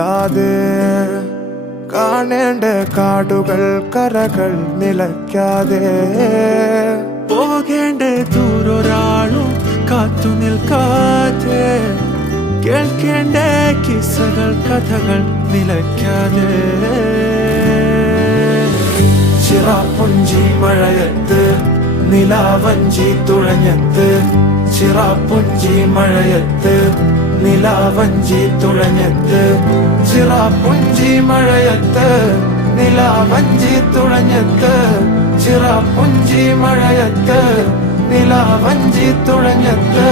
നില്ലാതെ കാണേണ്ട കാടുകൾ കരകൾ നിലയ്ക്കാതെ പോകേണ്ട ദൂരൊരാളും കാത്തു നിൽക്കാതെ കേൾക്കേണ്ട കിസ്സകൾ കഥകൾ നിലയ്ക്കാതെ ചിറാപ്പുഞ്ചി മഴയത്ത് നിലാവഞ്ചി തുഴഞ്ഞത്ത് ചിറാപ്പുഞ്ചി മഴയത്ത് നിലാവഞ്ചി തുഴഞ്ഞത്ത് ചിറാപ്പുഞ്ചി മഴയത്ത് നിലാവഞ്ചി തുഴഞ്ഞത്ത് ചിറാപ്പുഞ്ചി മഴയത്ത് നിലാവഞ്ചി തുഴഞ്ഞത്ത്